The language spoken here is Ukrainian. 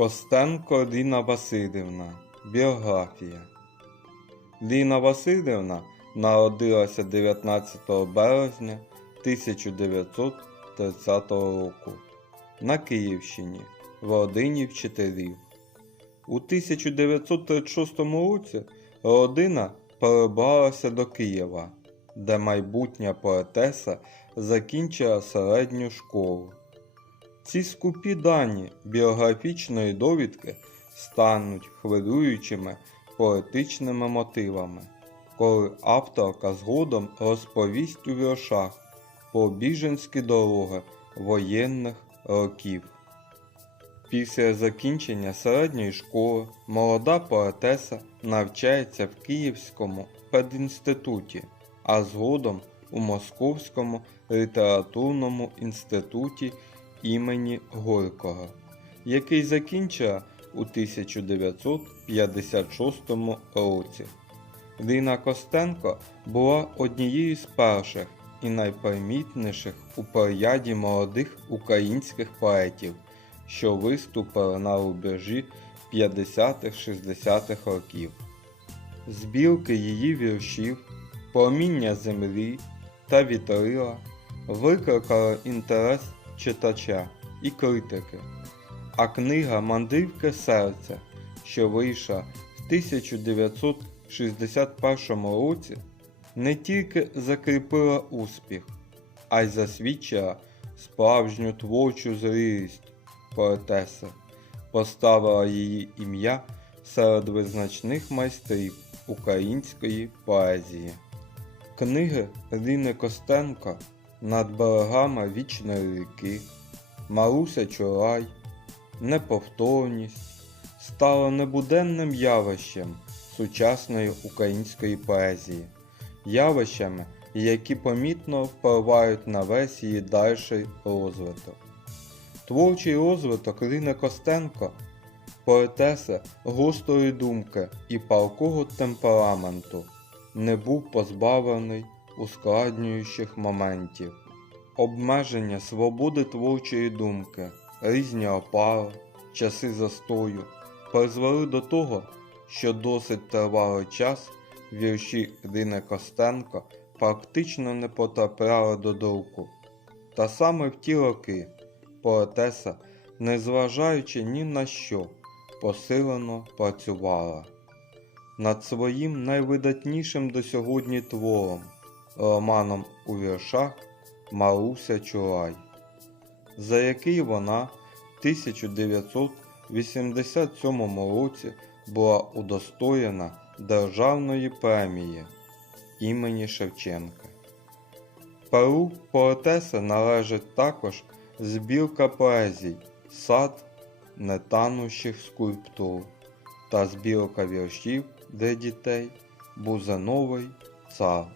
Костенко Ліна Васильівна. Біографія. Ліна Васильівна народилася 19 березня 1930 року на Київщині в родині вчителів. У 1936 році родина перебралася до Києва, де майбутня поетеса закінчила середню школу. Ці скупі дані біографічної довідки стануть хвилюючими поетичними мотивами, коли авторка згодом розповість у віршах про біженські дороги воєнних років. Після закінчення середньої школи молода поетеса навчається в Київському педінституті, а згодом у Московському літературному інституті імені Горького, який закінчила у 1956 році. Ліна Костенко була однією з перших і найпримітніших у періоді молодих українських поетів, що виступили на рубежі 50-60-х років. Збірки її віршів, проміння землі та вітрила викликали інтерес читача і критики, а книга Мандрівки серця, що вийшла в 1961 році, не тільки закріпила успіх, а й засвідчила справжню творчу зрілість поетеси, поставила її ім'я серед визначних майстрів української поезії. Книги Ліни Костенко над берегами вічної ріки, Маруся Чурай, Неповторність стали небуденним явищем сучасної української поезії, явищами, які помітно впливають на весь її дальший розвиток. Творчий розвиток Ліни Костенко поетеси гострої думки і палкого темпераменту не був позбавлений ускладнюючих моментів. Обмеження свободи творчої думки, різні опали, часи застою призвели до того, що досить тривалий час вірші Ліни Костенко практично не потрапляли до друку. Та саме в ті роки поетеса, незважаючи ні на що, посилено працювала над своїм найвидатнішим до сьогодні твором, романом у віршах Маруся Чурай, за який вона в 1987 році була удостоєна Державної премії імені Шевченка. Перу поетеси належить також збірка поезій Сад нетанущих скульптур та збірка віршів для дітей Бузановий цар.